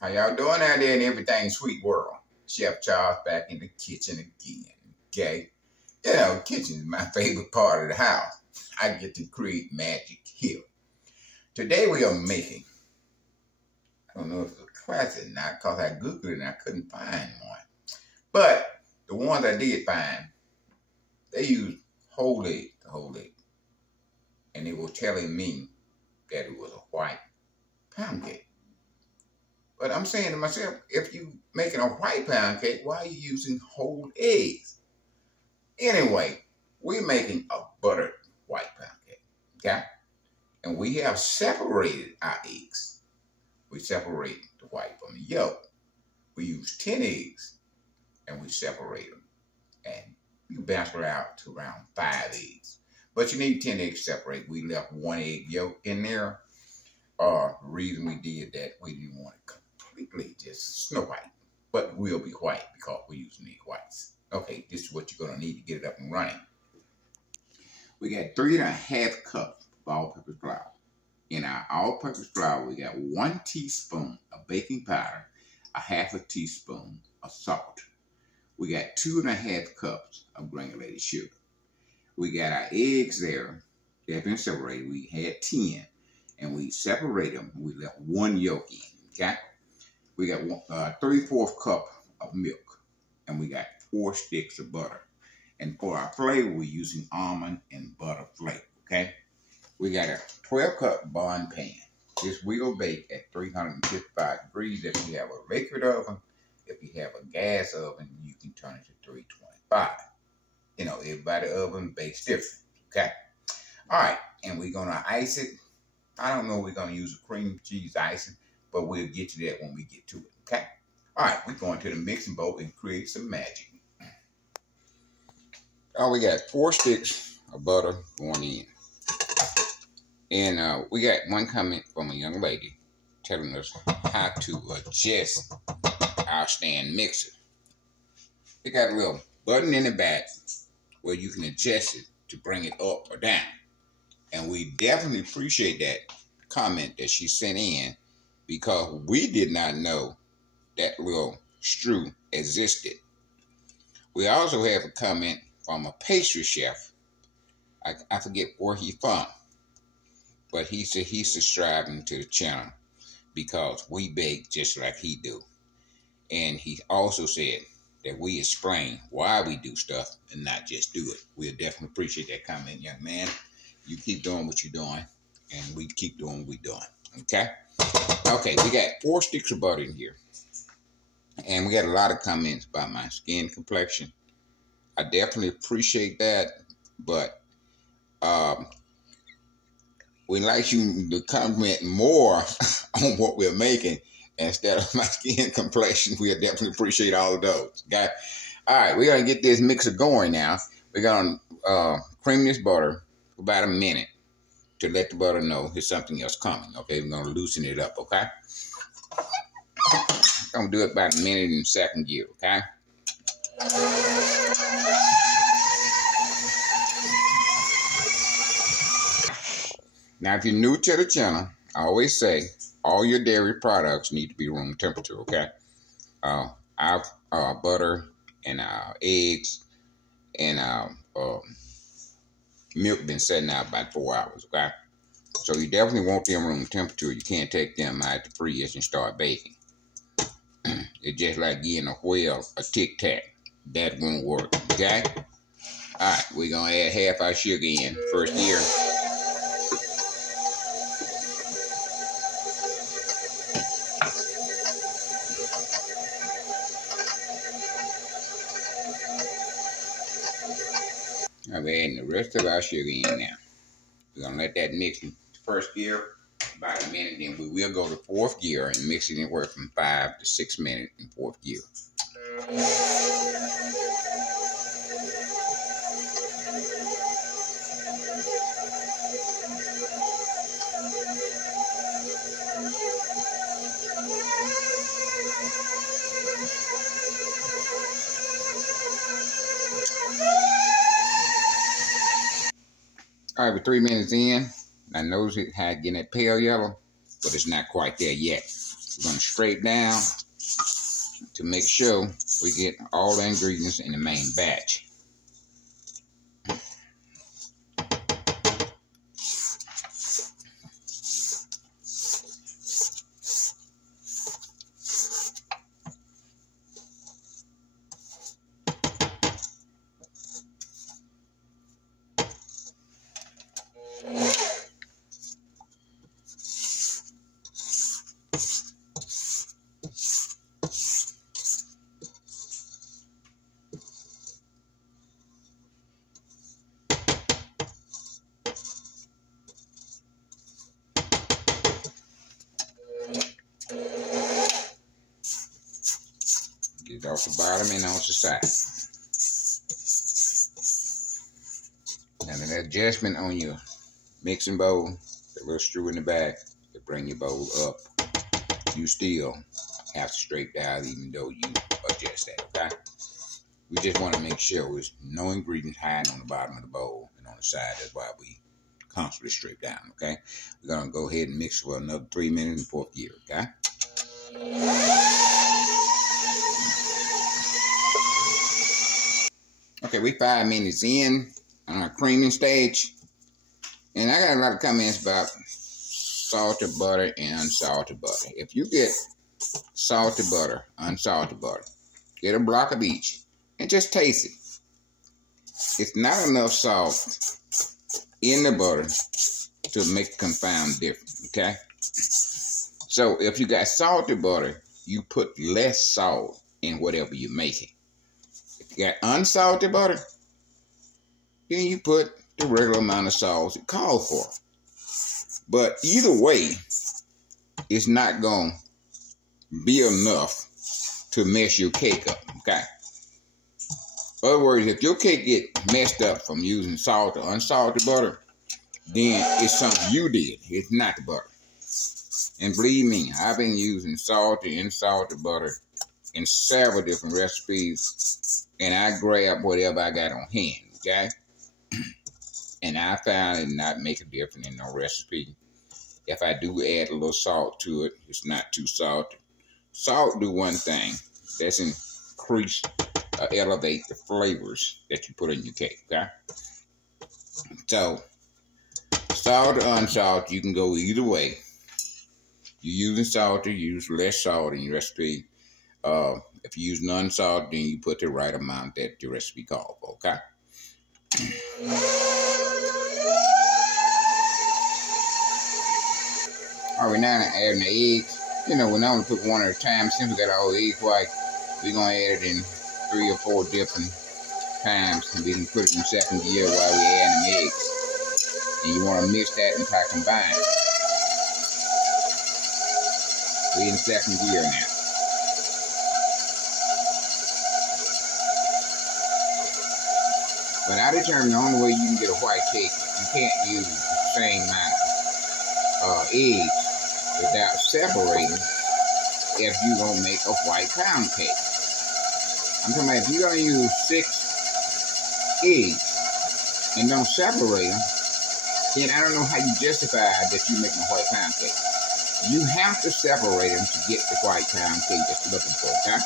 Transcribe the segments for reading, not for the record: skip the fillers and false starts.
How y'all doing out there in everything sweet world? Chef Charles back in the kitchen again. Okay? You know, kitchen is my favorite part of the house. I get to create magic here. Today we are making, I don't know if it's a classic or not, because I Googled it and I couldn't find one. But the ones I did find, they used whole egg. And they were telling me that it was a white pound cake. But I'm saying to myself, if you making a white pound cake, why are you using whole eggs? Anyway, we're making a buttered white pound cake, okay? And we have separated our eggs. We separate the white from the yolk. We use 10 eggs, and we separate them. And you bounce it out to around 5 eggs. But you need 10 eggs to separate. We left 1 egg yolk in there. The reason we did that, we didn't want it completely just snow white, but will be white because we're using egg whites. Okay, this is what you're going to need to get it up and running. We got 3½ cups of all-purpose flour. In our all-purpose flour, we got 1 teaspoon of baking powder, a 1/2 teaspoon of salt. We got 2½ cups of granulated sugar. We got our eggs there. They've been separated. We had 10, and we separated them. We left 1 yolk in, okay? We got 3/4 cup of milk, and we got 4 sticks of butter. And for our flavor, we're using almond and butter flavor, okay? We got a 12-cup bond pan. This will bake at 355 degrees if you have a liquid oven. If you have a gas oven, you can turn it to 325. You know, everybody's oven bakes different, okay? All right, and we're going to ice it. I don't know if we're going to use a cream cheese icing, but we'll get to that when we get to it, okay? All right, we're going to the mixing bowl and create some magic. Oh, we got 4 sticks of butter going in. And we got one comment from a young lady telling us how to adjust our stand mixer. It got a little button in the back where you can adjust it to bring it up or down. And we definitely appreciate that comment that she sent in because we did not know that little screw existed. We also have a comment from a pastry chef. I forget where he's from, but he said he's subscribing to the channel because we bake just like he do. And he also said that we explain why we do stuff and not just do it. We'll definitely appreciate that comment, young man. You keep doing what you're doing, and we keep doing what we're doing, okay? Okay, we got 4 sticks of butter in here. And we got a lot of comments about my skin complexion. I definitely appreciate that, but we'd like you to comment more on what we're making instead of my skin complexion. We'll definitely appreciate all of those, okay? All right, we're going to get this mixer going now. We're going to cream this butter for about a minute to let the butter know there's something else coming, okay? We're going to loosen it up, okay? I'm going to do it about a minute in second gear, okay? Now, if you're new to the channel, I always say all your dairy products need to be room temperature, okay? Our butter and our eggs and our milk been setting out about 4 hours, okay? So you definitely want them room temperature. You can't take them out the fridge and start baking. It's just like getting a whale a Tic Tac. That won't work, okay? All right, we're going to add half our sugar in first gear. I'm adding the rest of our sugar in now. We're going to let that mix in first gear about a minute, then we will go to 4th gear and mix it anywhere from 5 to 6 minutes in 4th gear. All right, we're 3 minutes in. I noticed it had getting that pale yellow, but it's not quite there yet. We're going to scrape down to make sure we get all the ingredients in the main batch. Get it off the bottom and off the side. And an adjustment on your mixing bowl, the little screw in the back, to bring your bowl up. You still have to scrape down even though you adjust that, okay? We just want to make sure there's no ingredients hiding on the bottom of the bowl and on the side. That's why we constantly scrape down, okay? We're going to go ahead and mix for another 3 minutes in fourth gear, okay? Okay, we 5 minutes in on our creaming stage. And I got a lot of comments about salted butter and unsalted butter. If you get salted butter, unsalted butter, get a block of each and just taste it. It's not enough salt in the butter to make a confound difference, okay? So if you got salted butter, you put less salt in whatever you're making. If you got unsalted butter, then you put the regular amount of salt it calls for. But either way, it's not going to be enough to mess your cake up, okay? In other words, if your cake get messed up from using salt or unsalted butter, then it's something you did. It's not the butter. And believe me, I've been using salted and unsalted butter in several different recipes, and I grab whatever I got on hand, okay? And I found it not make a difference in no recipe. If I do add a little salt to it, it's not too salty. Salt do one thing. That's increase or elevate the flavors that you put in your cake, okay? So, salt or unsalt, you can go either way. You're using salt, you use less salt in your recipe. If you use non-salt, then you put the right amount that your recipe calls for, okay? All right, now adding the eggs. You know, we're not going to put one at a time. Since we got all the eggs white, we're going to add it in 3 or 4 different times. And we can put it in second gear while we're adding the eggs. And you want to mix that and try to combine it. We're in second gear now. But I determined the only way you can get a white cake, you can't use the same amount of eggs without separating if you're going to make a white pound cake. I'm talking about if you're going to use 6 eggs and don't separate them, then I don't know how you justify that you're making a white pound cake. You have to separate them to get the white pound cake that you're looking for, okay?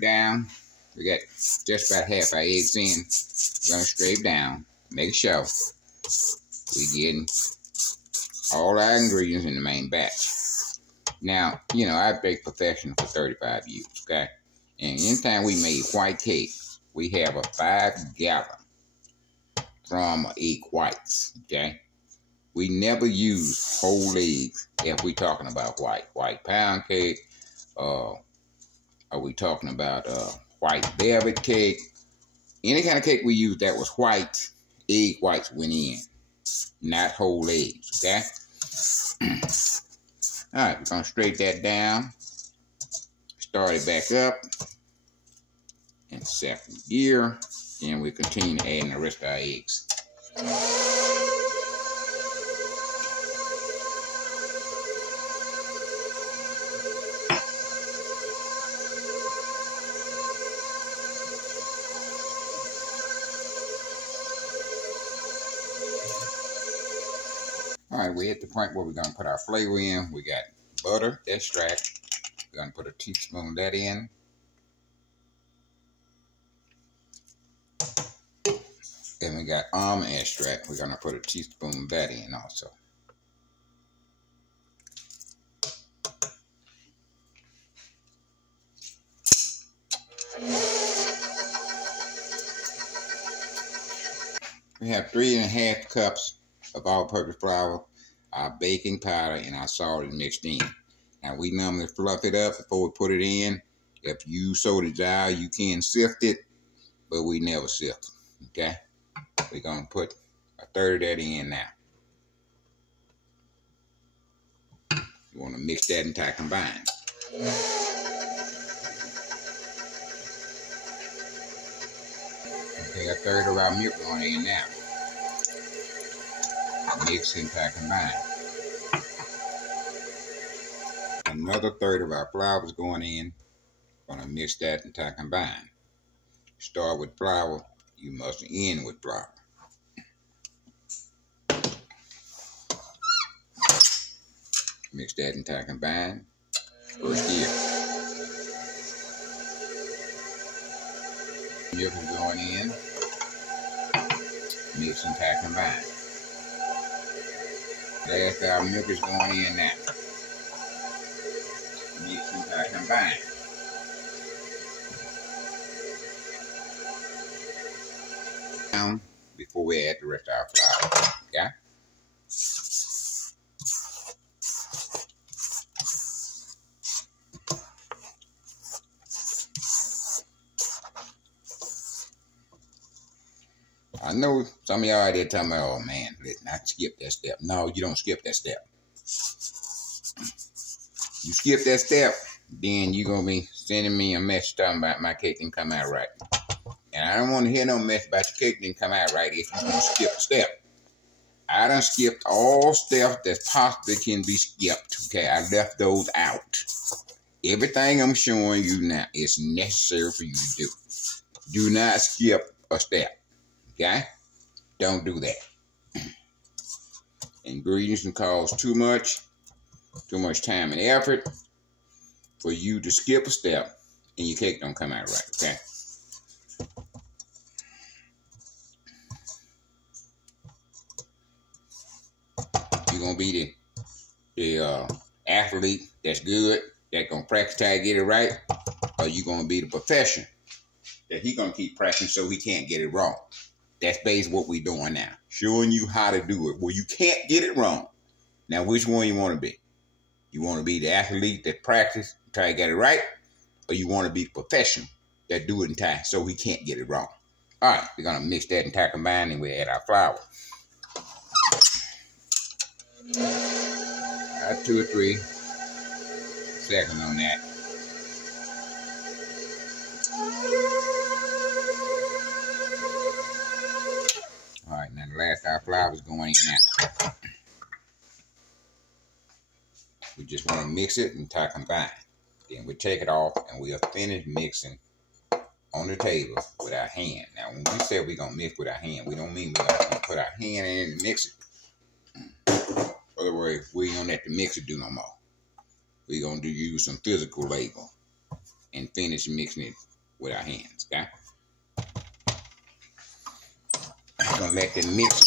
Down, we got just about half our eggs in. We're going to scrape down, make sure we're getting all our ingredients in the main batch. Now, you know, I've baked professional for 35 years, okay? And anytime we made white cake, we have a 5-gallon drum of egg whites, okay? We never use whole eggs if we're talking about white pound cake, are we talking about white velvet cake? Any kind of cake we use that was white, egg whites went in, not whole eggs, okay? All right, we're going to straighten that down. Start it back up in second gear, and we continue adding the rest of our eggs. right, we're at the point where we're gonna put our flavor in. We got butter extract. We're gonna put a teaspoon of that in. And we got almond extract. We're gonna put a teaspoon of that in also. We have 3½ cups of all-purpose flour, our baking powder, and our salt is mixed in. Now we normally fluff it up before we put it in. If you so desire, you can sift it, but we never sift it, okay? We're gonna put 1/3 of that in now. You wanna mix that until combined. Okay, 1/3 of our milk going in now. Mix until combined. Another 1/3 of our flour is going in. Gonna mix that until combined. Start with flour, you must end with flour. Mix that until combined. First gear. Milk is going in. Mix until combined. Last our milk is going in now. Mix until combined. Down before we add the rest of our flour. Okay? I know some of y'all out there talking about, oh man, listen, I skip that step. No, you don't skip that step. You skip that step, then you're going to be sending me a message talking about my cake didn't come out right. And I don't want to hear no mess about your cake didn't come out right if you're going to skip a step. I done skipped all steps that possibly can be skipped. Okay, I left those out. Everything I'm showing you now is necessary for you to do. Do not skip a step. Okay? Don't do that. Ingredients can cause too much time and effort for you to skip a step and your cake don't come out right. Okay? You're gonna be the athlete that's good, that's gonna practice till to get it right, or you gonna be the professional that he gonna keep practicing so he can't get it wrong. That's basically what we're doing now. Showing you how to do it where you can't get it wrong. Now, which one you want to be? You want to be the athlete that practice until he get it right? Or you want to be the professional that do it in time so he can't get it wrong? All right, we're going to mix that entire combined and we add our flour. About 2 or 3 seconds on that. All right, now the last our flour is going in now. We just want to mix it until combined. Then we take it off and we'll finish mixing on the table with our hand. Now, when we say we're going to mix with our hand, we don't mean we're going to put our hand in and mix it. Otherwise, we don't have to mix it do no more. We're going to use some physical labor and finish mixing it with our hands, okay? We're going to let the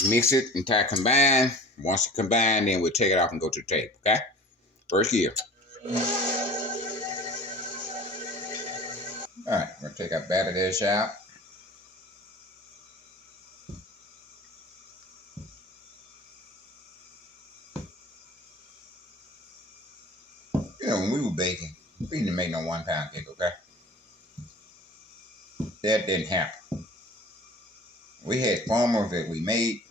mix it until combined. Once it combined, then we'll take it off and go to the table, okay? First gear. All right, we're going to take our batter dish out. You know, when we were baking, we didn't make no 1 pound cake, okay? That didn't happen. We had formers that we made,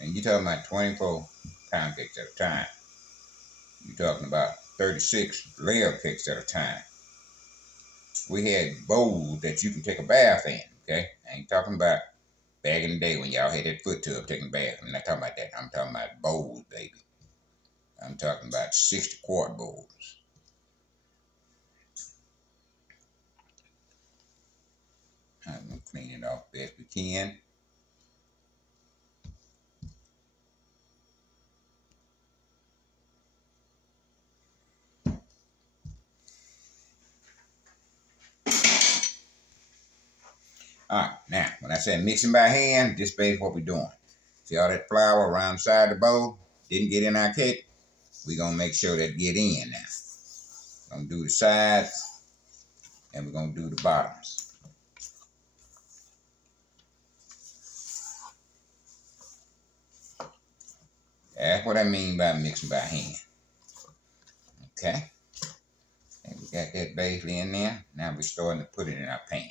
and you're talking about 24 pound cakes at a time. You're talking about 36 layer cakes at a time. We had bowls that you can take a bath in, okay? I ain't talking about back in the day when y'all had that foot tub taking a bath. I'm not talking about that. I'm talking about bowls, baby. I'm talking about 60-quart bowls. I'm going to clean it off best we can. All right, now, when I say mixing by hand, this is what we're doing. See all that flour around the side of the bowl? Didn't get in our cake? We're going to make sure that get in now. We're going to do the sides, and we're going to do the bottoms. That's what I mean by mixing by hand. Okay? And we got that basically in there. Now we're starting to put it in our pan.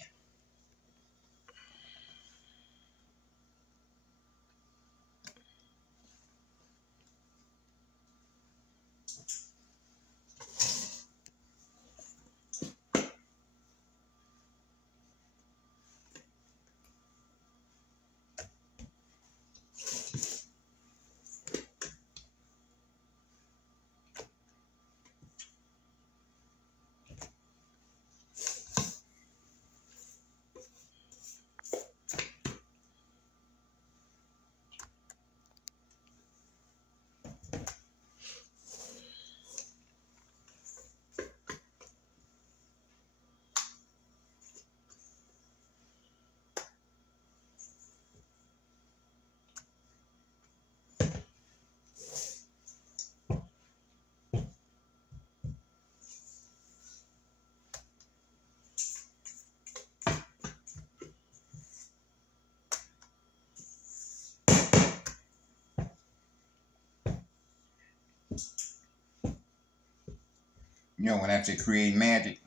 You know, when I say create magic,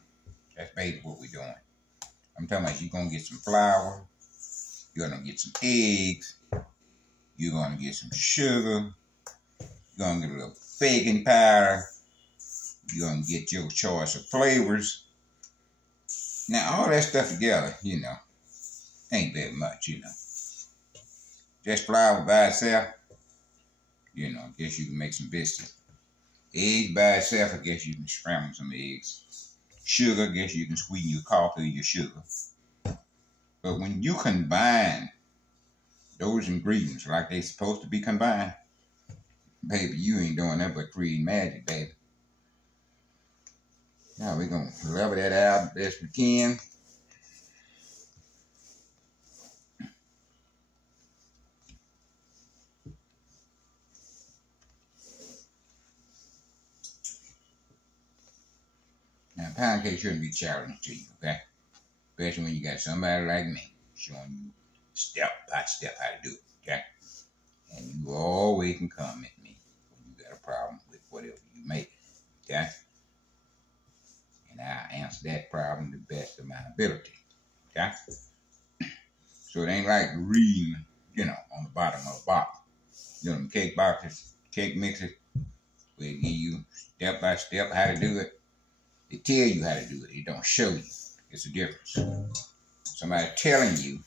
that's basically what we're doing. I'm talking about you're going to get some flour, you're going to get some eggs, you're going to get some sugar, you're going to get a little baking powder, you're going to get your choice of flavors. Now, all that stuff together, you know, ain't very much, you know. Just flour by itself, you know, I guess you can make some biscuits. Eggs by itself, I guess you can scramble some eggs. Sugar, I guess you can sweeten your coffee or your sugar. But when you combine those ingredients like they're supposed to be combined, baby, you ain't doing nothing but creating magic, baby. Now we're going to level that out best we can. Now, pound cake shouldn't be challenging to you, okay? Especially when you got somebody like me showing you step by step how to do it, okay? And you always can comment me when you got a problem with whatever you make, okay? And I'll answer that problem the best of my ability, okay? So it ain't like reading, you know, on the bottom of a box. You know, them cake boxes, cake mixers, where they give you step by step how to do it. They tell you how to do it. It don't show you. It's a difference. Somebody telling you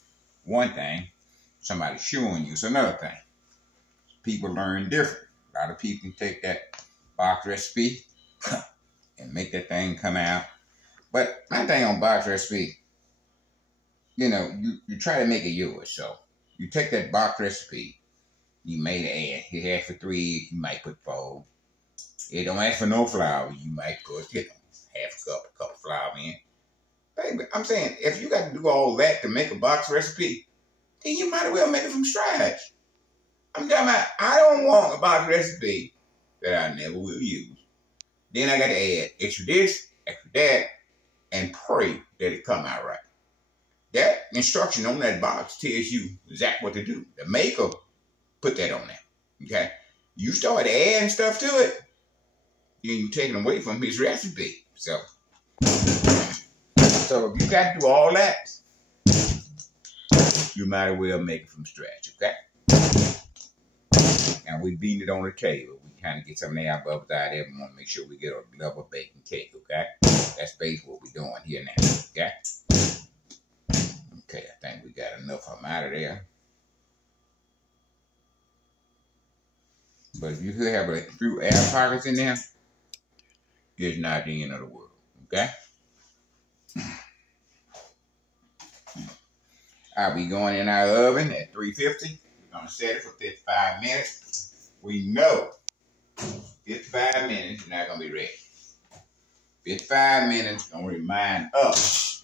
one thing, somebody showing you it's another thing. People learn different. A lot of people can take that box recipe and make that thing come out. But my thing on box recipe, you know, you try to make it yours. So you take that box recipe, you made an egg. It asked for 3 eggs, you might put 4. It don't ask for no flour, you might put, you know, half a cup of flour in. Baby, I'm saying, if you got to do all that to make a box recipe, then you might as well make it from scratch. I'm talking about, I don't want a box recipe that I never will use. Then I got to add extra this, extra that, and pray that it come out right. That instruction on that box tells you exactly what to do. The maker put that on there, okay? You start adding stuff to it, then you're taking away from his recipe. So if you got to do all that, you might as well make it from scratch, okay? Now we beating it on the table. We kind of get some of the air bubbles out there. We want to make sure we get a level baking cake, okay? That's basically what we're doing here now, okay? Okay, I think we got enough of them out of there. But if you could have a few air pockets in there, it's not the end of the world, okay? I'll be going in our oven at 350. We're going to set it for 55 minutes. We know 55 minutes, you're not going to be ready. 55 minutes is going to remind us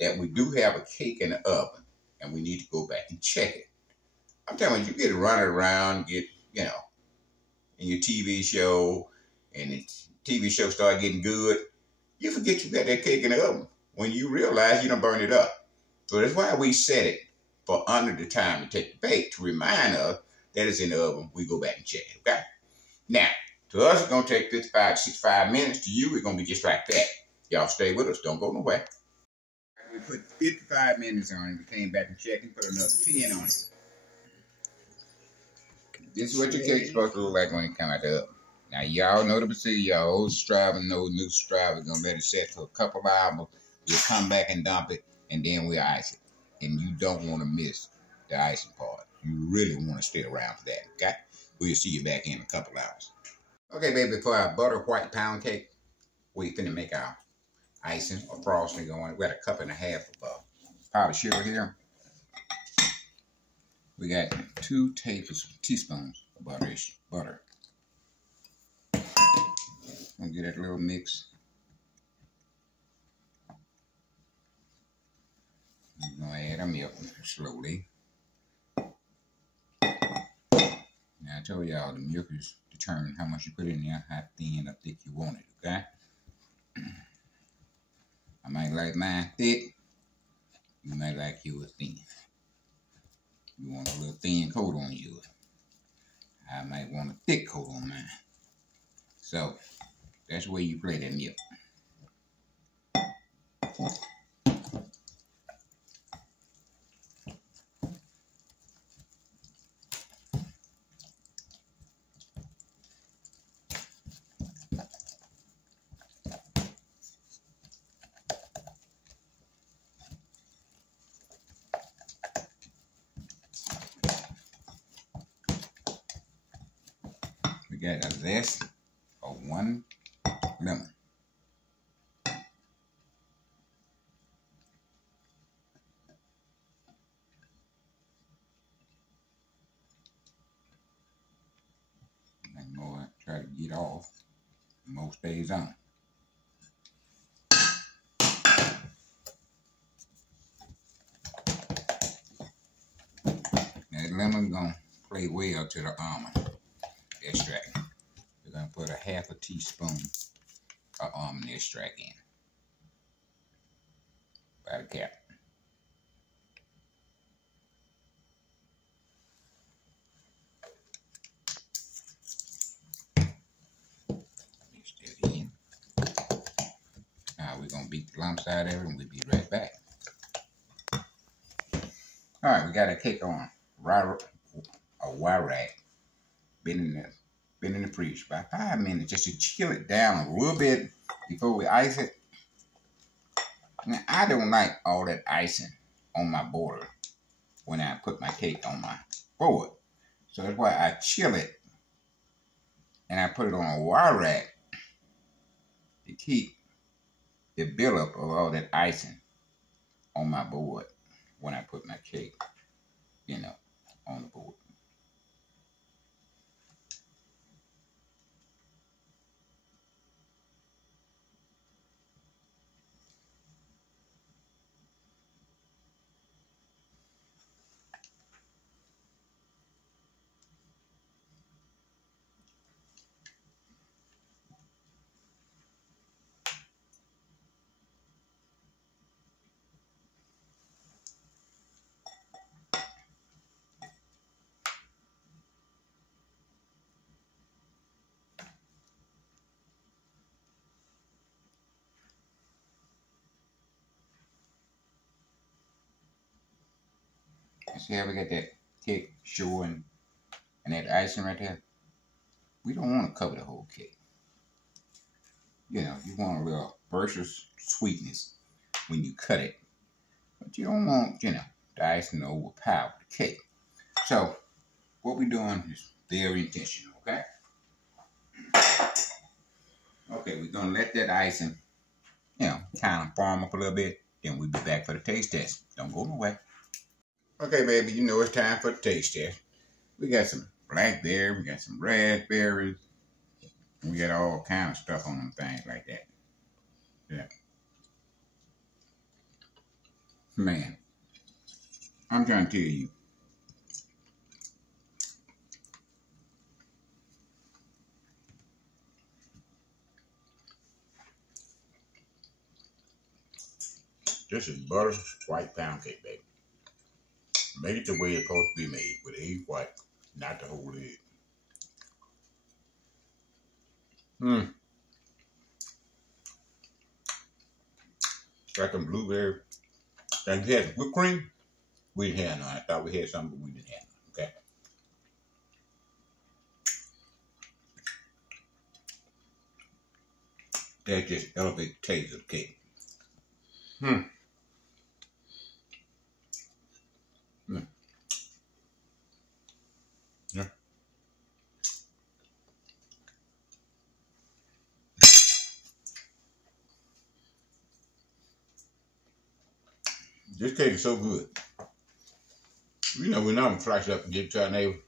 that we do have a cake in the oven. and we need to go back and check it. I'm telling you, you get running around, get, you know, in your TV show, and the TV show start getting good, you forget you got that cake in the oven when you realize you done burned it up. So that's why we set it for under the time to take the bake to remind us that it's in the oven. We go back and check it, okay? Now, to us, it's going to take 55 to 65 minutes. To you, it's going to be just like that. Y'all stay with us. Don't go nowhere. We put 55 minutes on it. We came back and checked and put another 10 on it. This is what your cake's supposed to look like when it come out the oven. Now, y'all know the procedure. Y'all old subscribers know, new subscribers going to let it set for a couple of hours. We'll come back and dump it, and then we'll ice it. And you don't want to miss the icing part. You really want to stay around for that, okay? We'll see you back in a couple of hours. Okay, baby, for our butter white pound cake, we finna make our icing or frosting on it. We got a cup and a half of powdered sugar here. We got 2 teaspoons of butter. Gonna get that little mix. We're gonna add our milk slowly. Now I told y'all the milk is determined how much you put in there, how thin or thick you want it, okay? I might like mine thick. You might like yours thin. You want a little thin coat on yours. I might want a thick coat on mine. So, that's where you play that milk. We got a zest of 1 lemon. And more I try to get off, the more stays on. Now the lemon gonna play well to the almond extract. We're gonna put a half a teaspoon of almond extract in. By the cap. Mix that in. Now we're gonna beat the lumps out of it and we'll be right back. Alright, we got a cake on a wire rack. Been in the fridge about 5 minutes just to chill it down a little bit before we ice it. Now, I don't like all that icing on my border when I put my cake on my board. So that's why I chill it and I put it on a wire rack to keep the buildup of all that icing on my board when I put my cake, you know, on the board. See how we got that cake showing and that icing right there? We don't want to cover the whole cake. You know, you want a little burst of sweetness when you cut it. But you don't want, you know, the icing to overpower the cake. So, what we're doing is very intentional, okay? Okay, we're going to let that icing, you know, kind of form up a little bit. Then we'll be back for the taste test. Don't go nowhere. Okay, baby, you know it's time for the taste test. We got some blackberry, we got some raspberries, and we got all kind of stuff on them things like that. Yeah. Man, I'm trying to tell you. This is butter white pound cake, baby. Make it the way it's supposed to be made, with egg white, not the whole egg. Got some blueberry. Like we had some whipped cream. We didn't have none. I thought we had some, but we didn't have none. Okay. That just elevates the taste of the cake. Yeah. This cake is so good. You know, we normally slice it up and give it to our neighbor.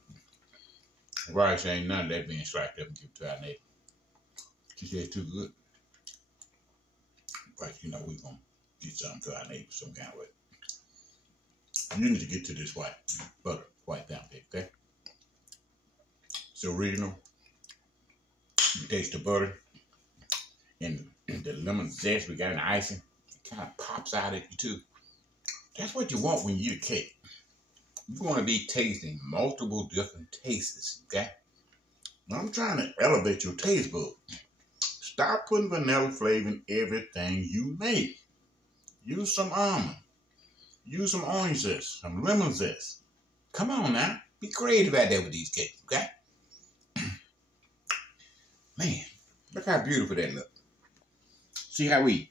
Rice ain't none of that being sliced up and give it to our neighbor. She said it's too good. But you know, we're going to get something to our neighbor some kind of way. You need to get to this white pound cake, okay? It's original. You taste the butter and the lemon zest we got in the icing. It kind of pops out at you too. That's what you want when you eat a cake. You want to be tasting multiple different tastes, okay? I'm trying to elevate your taste bud. Stop putting vanilla flavor in everything you make. Use some almond. Use some orange zest, some lemon zest. Come on now. Be creative out there with these cakes, okay? Man, look how beautiful that looks. See how we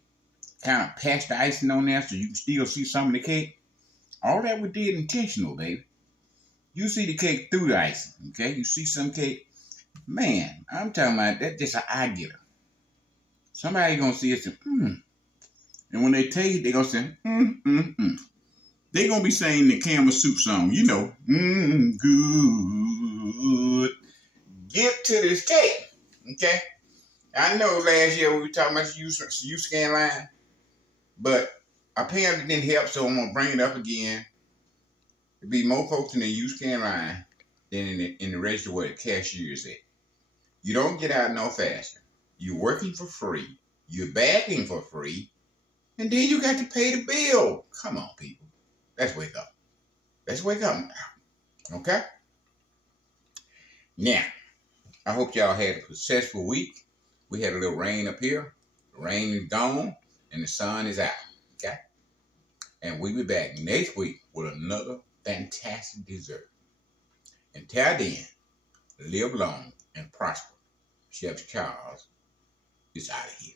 kind of patched the icing on there so you can still see some of the cake? All that we did intentional, baby. You see the cake through the icing, okay? You see some cake. Man, I'm talking about that's just an eye getter. Somebody gonna see it and say, And when they taste it, they gonna say, They gonna be saying the Campbell Soup song, you know, good. Get to this cake, okay? I know last year we were talking about the U-scan line, but apparently it didn't help, so I'm gonna bring it up again. There'll be more folks in the U-scan line than in the register where the cashier is at. You don't get out no faster. You're working for free. You're bagging for free. And then you got to pay the bill. Come on, people. Let's wake up. Let's wake up now. Okay? Now, I hope y'all had a successful week. We had a little rain up here. The rain is gone and the sun is out. Okay? And we'll be back next week with another fantastic dessert. Until then, live long and prosper. Chef Charles is out of here.